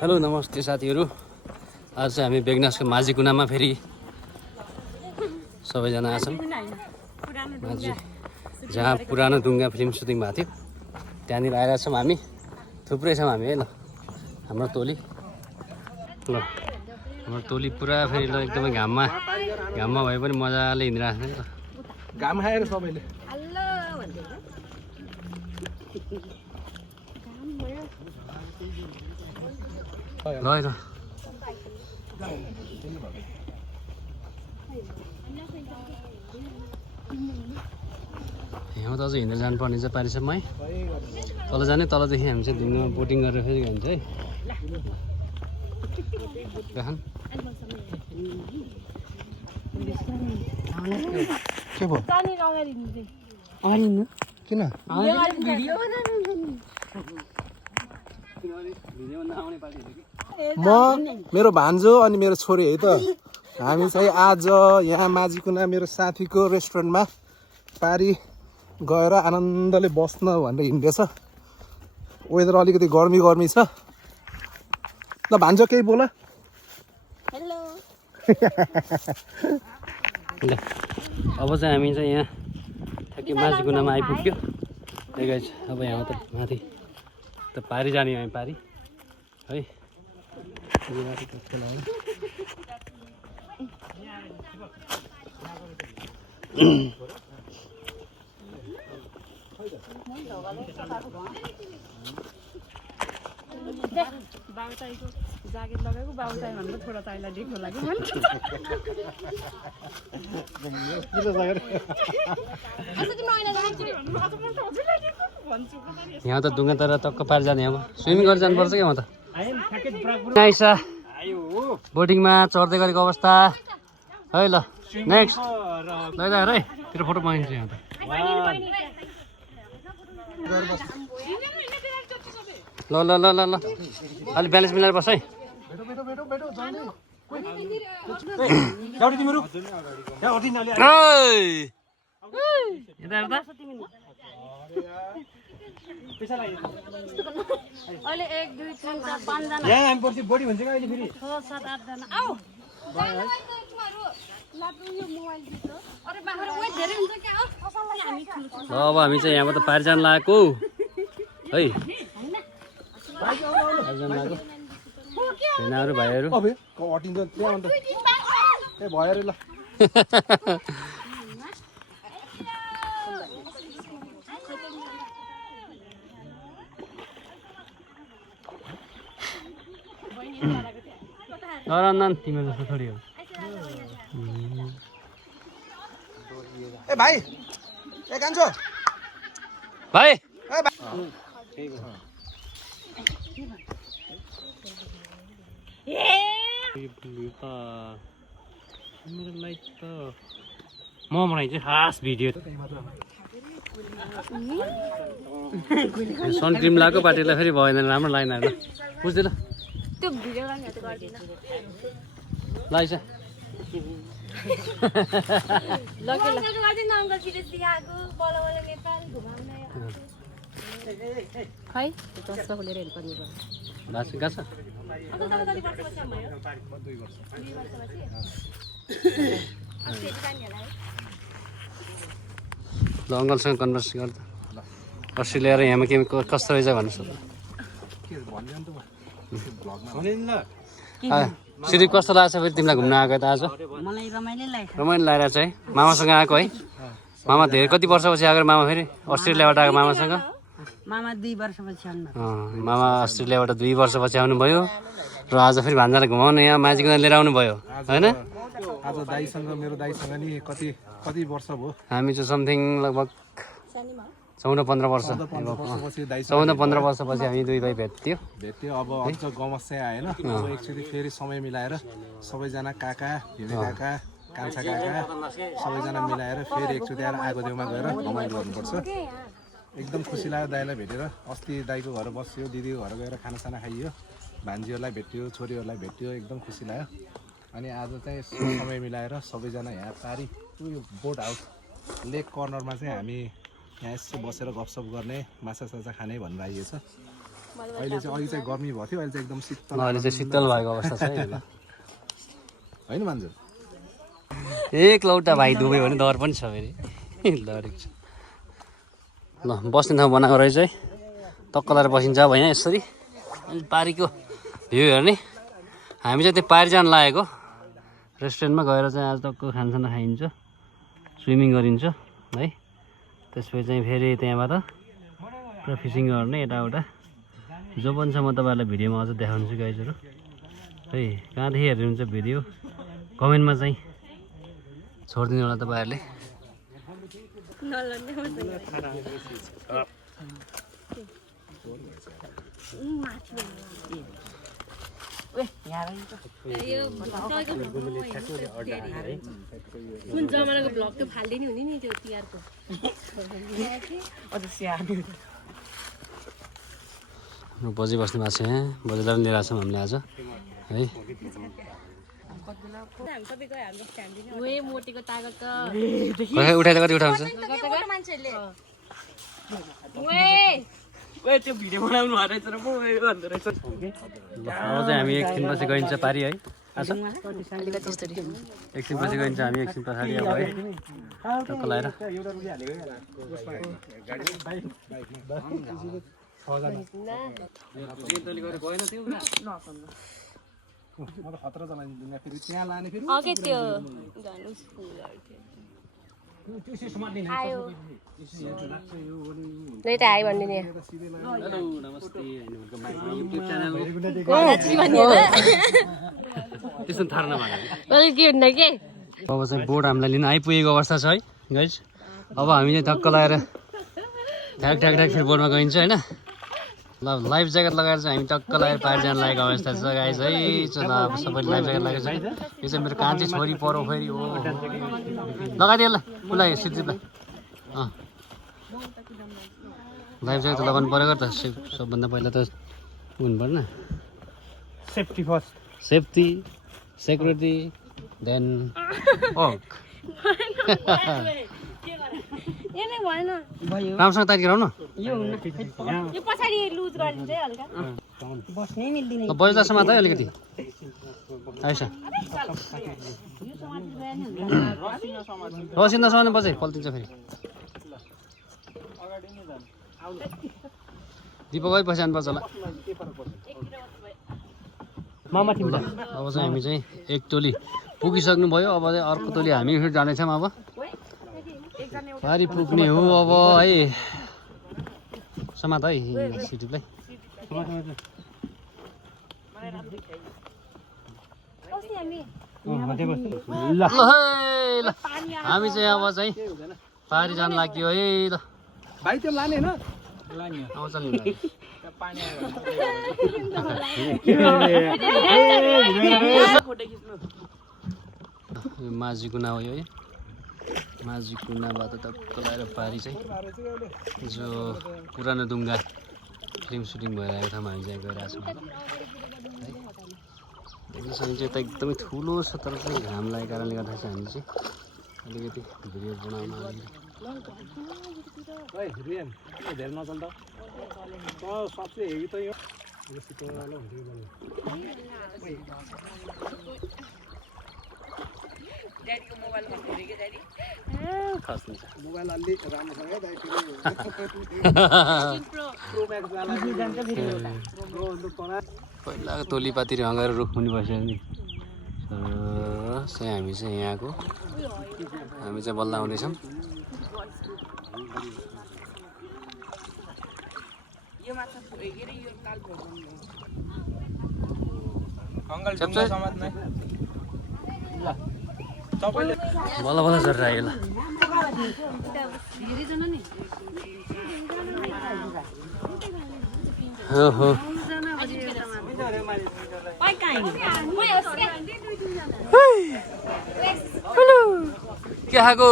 Hello नमस्ते साथीहरू। आज चाहिँ हामी बेगनासको माझी कुनामा फेरि सबैजना आछौँ। माझी जहाँ पुरानो डुङ्गा फिल्म सुटिङ भएको थियो त्यहाँनिर आएर छौँ हामी। थुप्रै छौँ हामी है ल। हाम्रो टोली ल, हाम्रो टोली पुरा फेरि ल एकदमै घाममा भए पनि मजाले हिँडिरहेको छ नि त। घाम खाएर सबैले ल है त यहाँ त अझै हिँडेर जानुपर्ने चाहिँ पारिसम्म है। तल जाने, तलदेखि हामी चाहिँ ढुङ्गामा बोटिङ गरेर फेरि जान्छ है। राखन के भयो किन म मेरो भान्जो अनि मेरो छोरी है त हामी चाहिँ आज यहाँ माझीकुना मेरो साथीको रेस्टुरेन्टमा पारी गएर आनन्दले बस्न भनेर हिँड्दैछ। वेदर अलिकति गर्मी छ। ल भान्जो केही बोल। हेलो ल अब चाहिँ हामी चाहिँ यहाँ ठ्याक्कै माझी कुनामा आइपुग्यो। अब यहाँ त माथि त पारी जाने हामी पारी है। बाबुताईको ज्याकेट लगाएको बाबुताई भनेर छोरा ताईलाई देख्नु लाग्यो यहाँ त डुङ्गा तर टक्क पार जाने। अब स्विमिङ गरेर जानुपर्छ क्या म त। आइसा बोटिङमा चढ्दै गरेको अवस्था है। ल नेक्स्ट लैदा है तेरो फोटो पाइन्छ यहाँ त। ल ल ल ल ल अलिक ब्यालेन्स मिलाएर बस है। अहिले 1 2 3 4 5 जना यहाँ हामी पछि बढी हुन्छ क्या अहिले फेरि 6 7 8 जना आऊ अरे बाहिर वेट धेरै हुन्छ क्या हामी ठुलो ल अब हामी चाहिँ यहाँबाट पारि जान लागेको है। सेनाहरू भाइहरू अबे हटिन्छ त्यहाँ अन्त ए भयो अरे ल नरान तिम्रो जस्तो थोडी हो। ए भाइ ए कान्छो भाइ ए भाइ मेरो लाइट त म बनाइन्छ खास भिडियो। सनक्रिम लगाएको पार्टीलाई फेरि भएन राम्रो लाइन आएर बुझ्दै ल त्यो भिडियो गर्ने त गर्दिन लाइस लगे गर्दिन अङ्कल भिडियो दिएको बल बल नेपाल घुमाउने खै त्यो चस्मा खोलेर हेर्नु पर्ने भयो बास गाछ अब तपाईँ कति वर्षपछि आउनुभयो 2 वर्षपछि ल अङ्कलसँग कन्भर्स गर्दा अस्ट्रेलिया र यहाँमा के कस्तो रहेछ भन्नुहोस् सिरिप कस्तो लाग्छ फेरि तिमीलाई घुम्न आएको त आज? मलाई रमाइलो लाग्यो रमाइलो लागेको छ है। मामासँग आएको है। मामा धेरै कति वर्षपछि आएको मामा फेरि अस्ट्रेलियाबाट आएको मामासँग? मामा 2 वर्षपछि आउनु मामा अस्ट्रेलियाबाट 2 वर्षपछि आउनुभयो र आज फेरि भान्जालाई घुमाउनु यहाँ माझीकुना लिएर आउनुभयो होइन? आज दाइसँग मेरो दाइसँग नि कति वर्ष भयो हामी चाहिँ समथिङ लगभग 14-15 वर्ष 14-15 वर्षपछि हामी दुई भाइ भेट्यो। अब अझ गमस चाहिँ आएन। अब एकचोटि फेरि समय मिलाएर सबैजना काका भिमे काका कान्छा काका सबैजना मिलाएर फेरि एकचोटि आएर आगो देउमा गएर रमाइलो गर्नुपर्छ। एकदम खुसी लाग्यो दाइलाई भेटेर। अस्ति दाइको घर बस्यो, दिदीको घर गएर खानासाना खाइयो, भान्जीहरूलाई भेट्यो, छोरीहरूलाई भेट्यो, एकदम खुसी लाग्यो। अनि आज चाहिँ समय मिलाएर सबैजना यहाँ पारी उयो बोट हाउस लेक कर्नरमा चाहिँ हामी यहाँ यसो बसेर गफसफ गर्ने, माछा साछा खाने भनेर आइएको छ। अहिले चाहिँ अघि चाहिँ गर्मी भएको थियो अहिले चाहिँ एकदम शीतल अहिले चाहिँ शीतल भएको अवस्था छ है ल होइन मान्छु एक लौटा भाइ डुब्यो भने डर पनि छ फेरि डरेको छ ल बस्ने ठाउँ बनाएको रहेछ है टक्क लगाएर बसिन्छ अब होइन यसरी अनि पारीको भ्यू हेर्ने हामी चाहिँ त्यो पारी जान लागेको रेस्टुरेन्टमा गएर चाहिँ आज टक्क खानसाना खाइन्छ स्विमिङ गरिन्छ है त्यसपछि चाहिँ फेरि त्यहाँबाट पुरा फिसिङ गर्ने यताउता जो पनि छ म तपाईँहरूलाई भिडियोमा अझ देखाउँछु गाइजहरू है कहाँदेखि हेर्नुहुन्छ भिडियो कमेन्टमा चाहिँ छोडिदिनु होला तपाईँहरूले कुन जमानाको भ्लग त फाल्दिने हुने नि त्यो तिहारको बजी बस्ने भएको छ यहाँ बजीलाई पनि लिएर आएको छौँ हामीले आज है मोटीको तागत त उठाएर कति उठाउँछ त्यो भिडियो बनाउनु रहेछ र पो भन्दो रहेछ अब चाहिँ हामी एकछिनपछि गइन्छ पारी है एकछिनपछि गइन्छ हामी एकछिन पछाडि अब है टक्क लगाएर अघि त्यो त आयो भनिदिने हेलो नमस्ते युट्युब च्यानल त्यस्तो थाहा नभएको के हुन्न के अब चाहिँ बोर्ड हामीलाई लिन आइपुगेको अवस्था छ है गाइज अब हामी चाहिँ धक्क लगाएर ठ्याक ठ्याक ठ्याक फेरि बोर्डमा गइन्छ होइन ल लाइफ ज्याकेट लगाएर चाहिँ हामी टक्क लगाएर पारि जान लागेको अवस्था छ गाइज है ल अब सबैले लाइफ ज्याकेट लगाएको छ यो चाहिँ मेरो कान्छी छोरी परो फेरि हो लगाइदियो ल उसलाई सिटजिपलाई लाइफ ज्याकेट त लगाउनु परेको त सबभन्दा पहिला त हुनु पर्ने safety first safety security then राम्रोसँग टाइट गराउनु यो पछाडि लुज गरिदिन्छ है हल्का बस्नै मिल्दैन बजेदासम्म त अलिकति आइसा रसिन्दासम्म बजे पल्टिन्छ फेरि दिपक पछि जानुपर्छ होला अब चाहिँ हामी चाहिँ एक टोली पुगिसक्नु भयो अब चाहिँ अर्को टोली हामी फेरि जानेछौँ अब पारी पुग्ने हो अब है समात है सिटीलाई ल हामी चाहिँ अब चाहिँ पारी जान लाग्यो है ल भाइ त्यो लाने होइन आउँछ नि माझी कुना हो यो है माझी कुनाबाट टक्क लगाएर पारी चाहिँ जो पुरानो डुङ्गा फिल्म सुटिङ भइरहेको ठाउँमा हामी चाहिँ गइरहेको छौँ देख्न सकिन्छ यता एकदमै ठुलो छ तर चाहिँ घाम लागेको कारणले गर्दा चाहिँ हामी चाहिँ अलिकति भिडियो बनाउन धेरै नचल्दा सबसे हेभी त यो मोबाइल अलि राम्रोसँग पहिलाको टोलीपातिर हँगाएर रुखमुनि बस्यो नि चाहिँ हामी चाहिँ यहाँको हामी चाहिँ बल्ल आउँदैछौँ बल्ल बल्ल झरेर आयो ल ओहो के खाएको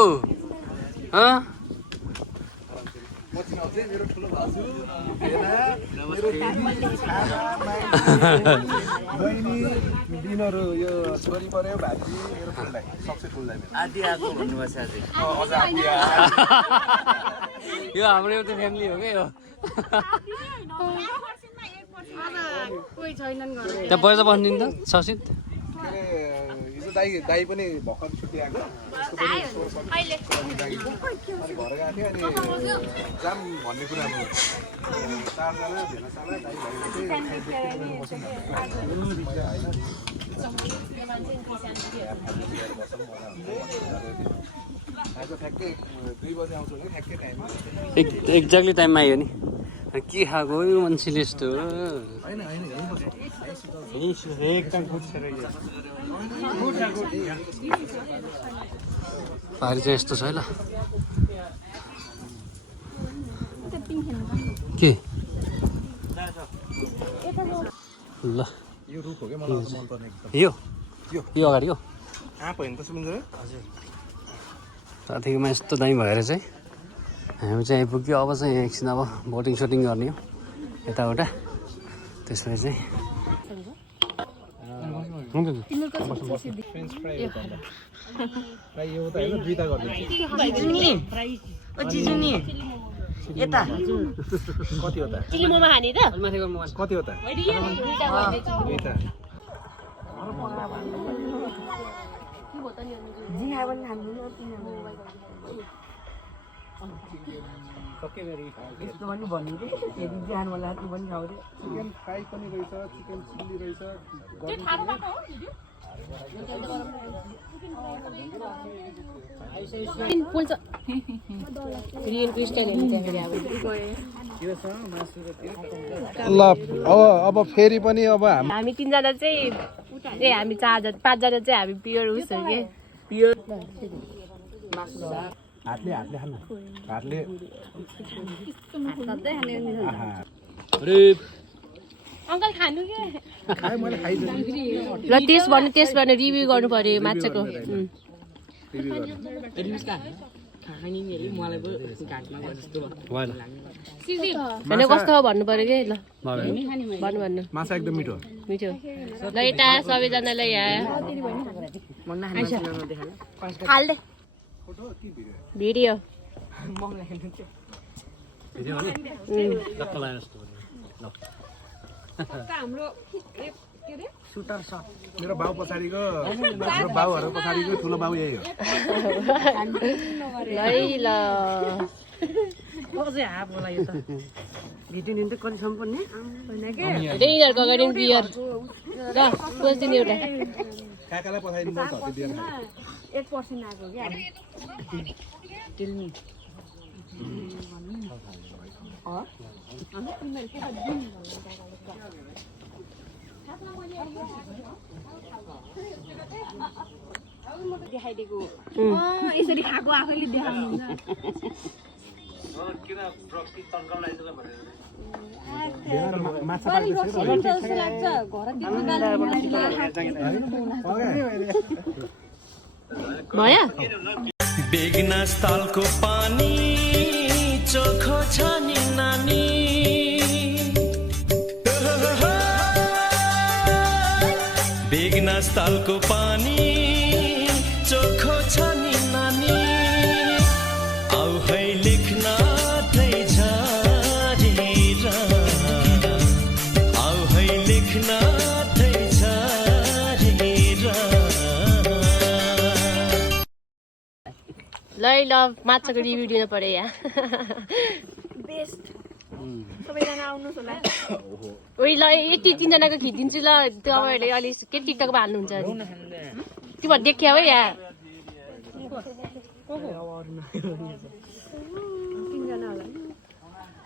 दिनहरू यो छोरी पर्यो भाजी मेरो फुललाई सबसे फुललाई आधी आएको भन्नुभएको छ यो हाम्रो एउटा फ्यामिली हो क्या यो कोही छैनन् घर त्यहाँ पैसा बस्नु त ससित हिजो दाई पनि भर्खर छुट्टी आएको अहिले अनि घर गएको थियो अनि जाम भन्ने कुरामा 4 जना भेनासाला दाई आज ठ्याक्कै 2 बजे आउँछु भने ठ्याक्कै टाइम एक्ज्याक्टली टाइममा आयो नि के खाएको यो मान्छेले यस्तो हैन हैन पारी चाहिँ यस्तो छ है ल के ल यो रुख हो के मलाई मन पर्ने एकदम यो अगाडि हो आँप होइन त सुमिन्द्र हजुर साथीकोमा यस्तो दामी भएर चाहिँ हामी चाहिँ आइपुग्यो अब चाहिँ एकछिन अब बोटिङ सोटिङ गर्ने हो यताउता त्यसपछि चाहिँ फ्रेन्च फ्राई फ्राई यो त हैन दुईटा गरिदिन्छु यता कति हो त चिल्ली मोमो खाने त कति हो त दुईटा चिकन फ्राई पनि रहेछ चिकन चिल्ली रहेछ ल अब फेरि पनि अब हामी 3 जना चाहिँ हामी 4 जना 5 जना चाहिँ हामी प्योर उस हो के प्योर हातले खान हातले अंकल खानु के खाए मैले खाइदिएँ ल टेस्ट भने रिभ्यू गर्नु पर्यो माछाको भने कस्तो हो भन्नु पर्यो के ल भन्नु माछा एकदम मिठो मिठो ल यता सबैजनालाई यहाँ हाल्दे भिडियो मेरो बाउ पछाडिको हाम्रो बाउहरू पछाडिको ठुलो बाउ यही हो ल ल यिनीहरूको अगाडि बियर ल सोचिदिनु एउटा काकालाई पठाइदिनु पर्छ हत्ती दिएर 1% आएको क्या देखाइदिएको यसरी खाएको आफैले देखाउनुहुन्छ भयो बेगनास तालको पानी चोखो छ नि नानी बेगनास तालको पानी चोखो छ नि नानी आउ है लेख्न दै झरेर आउ है लेख्न दै झरेर ल ल माछाको रिभ्यू दिन पर्यो यहाँ बेस्ट सबैजना आउनुहोस् होला ओइ ल यति 3 जनाको खिचिदिन्छु ल तपाईँहरूले अलि के टिकटकमा हाल्नुहुन्छ त्यो भएर देखिया हो यहाँ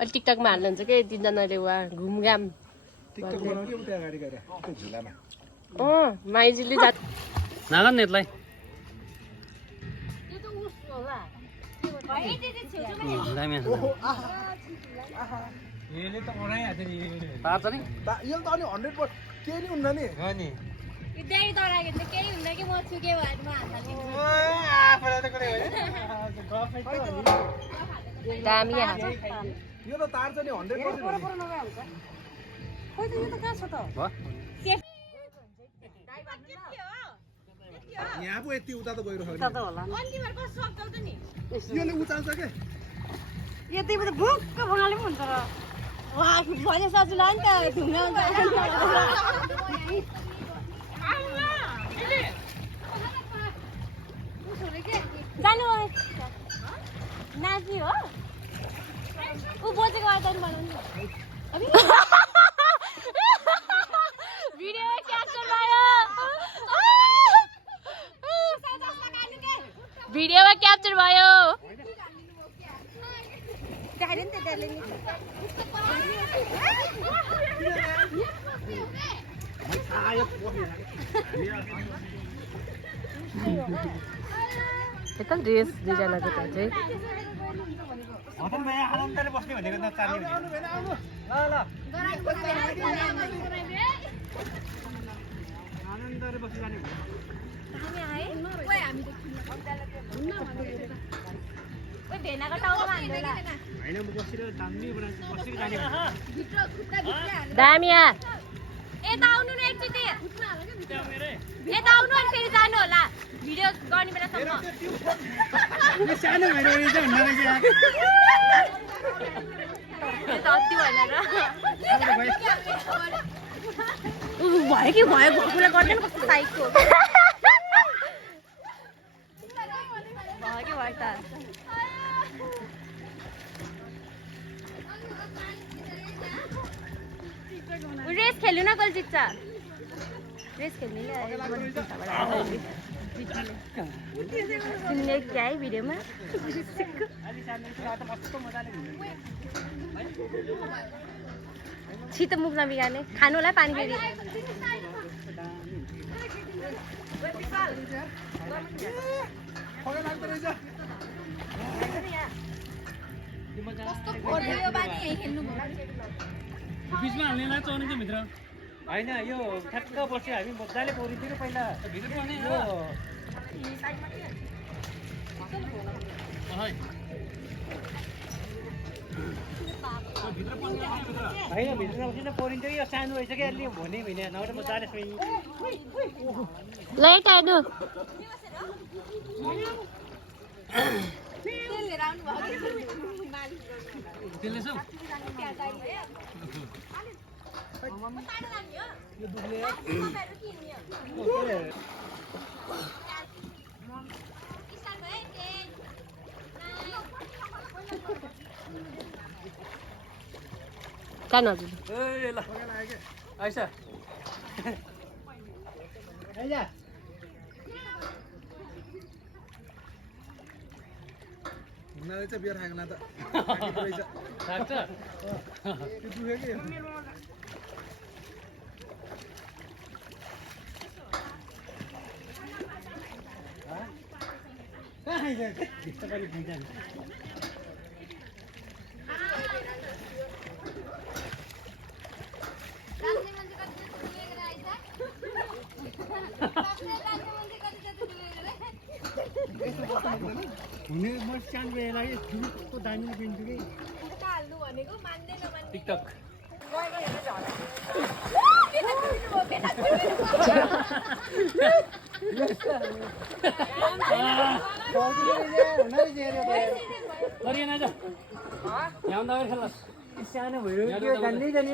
अलि टिकटकमा हाल्नुहुन्छ के 3 जनाले वा घुमघाम माइजूले नागन नेतलाई दामी छ यसले त ओराइहाल्छ नि पार्छ नि यो त अनि 100% के नि हुन्न नि हो नि त्यही तराको त केही हुन्न कि म चुके भएर म हात आफैलाई त कुनै होइन दामी यो त तार छ नि 100% खोइ त यो त कहाँ छ त यहाँ पो यति उता त गइरहेको त होला अन्तिमहरु कस्तो सक्छौ त नि यसले उचाल्छ के यति त भुक्क भगाले पनि हुन्छ र भने सजिलो नि त ढुङ्गा जानु नाच्ने हो ऊ बोजेको आइटम बनाउनु भिडियो क्याप्चर भयो भिडियोमा क्याप्चर भयो यता ड्रेस दुईजनाको त चाहिँ आनन्दले बस्ने भनेको त चाल्ने आनन्दले बस्ने जाने दामिया यता आउनु न एकचोटि यता आउनु अनि फेरि जानु होला भिडियो गर्ने बेलासम्म सानो अति भनेर भयो कि भयो कुरा गर्दैन कस्तो साइजको भयो कि भयो त रेस खेल्नु न कसले जित्छ रेस खेल्ने सुन्ने क्या है भिडियोमा छिटो मुख नबिगार्ने खानु होला पानी फेरि बिचमा हाल्नेलाई चौनी चाहिँ भित्र होइन यो ठ्याक्क बस्यो हामी मजाले पौरिन्थ्यो पहिला भित्र पर्ने होइन भित्र बसेर पौरिन्थ्यो यो सानो रहेछ क्या अलि भने भने नभए मजाले ल यता हेर्नु Kan हजुर ल आइस आइजा उनीहरूले चाहिँ बियर खाएको त थाक्छ त्यो दुख्यो कि हुने म सानो बेला ठुलो दामी पिन्छु कि टिकटक सानो भयो जान्दै जाने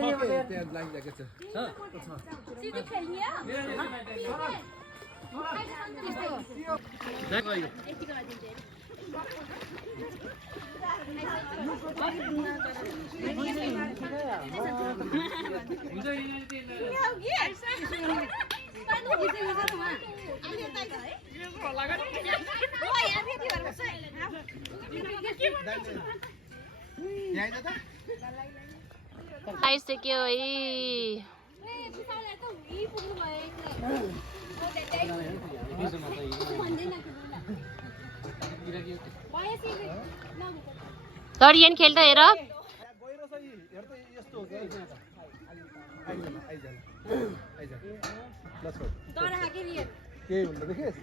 आइसक्यो है तरियन खेल्दा हेर केही हुन्न देखेस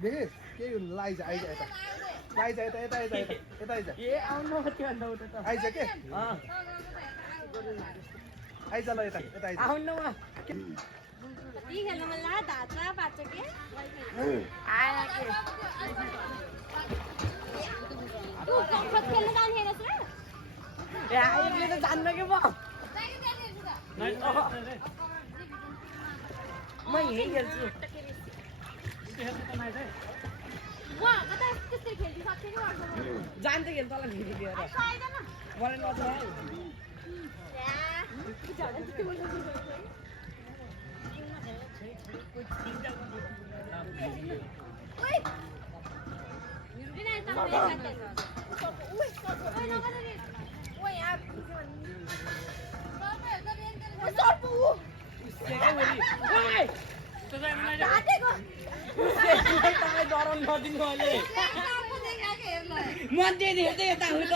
देखेस केही हुन्न आइज आइज यता आइज यता यता यता यता आइज ए आउनु त्यो अन्त उता त आइज के आइज ल यता यता आइज आउनु म ती खेल्न मन लाग्यो धाचा पाच्छ के आया के तू कम्फर्ट खेल्न जाने हैन सर ए आइले त जान्न के म म यही खेल्छु जान्छ खेल्छ होला फेरि लिएर मलाई नचलाउ तपाईँ डराउनु नदिनु अहिले मन्दी हेर्दै यता हो त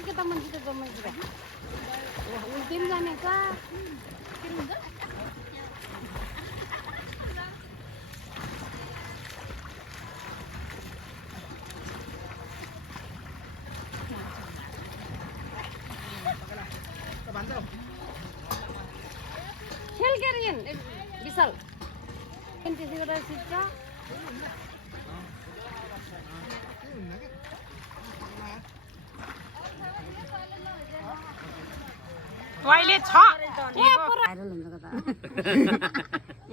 kita mandi ke rumah juga. Mungkin mana kah? Khel karian, bisal. Nanti segera sisa. अहिले छ भाइरल हुन्छ कता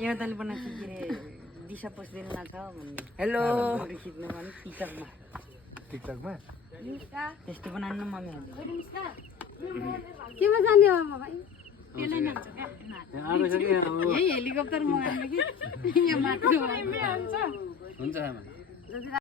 यहाँ तले बनाएको के रे दिशा पोस्टमा छ भन्ने हेलो खिच्नु भने टिकटकमा त्यस्तो बनाउनु मम्मीहरुले केमा जाने हो भाइ त्यसलाई नाच्छ क्या यही हेलिकप्टर मगाउने कि यहाँ माथि हुन्छ हुन्छ आमा जति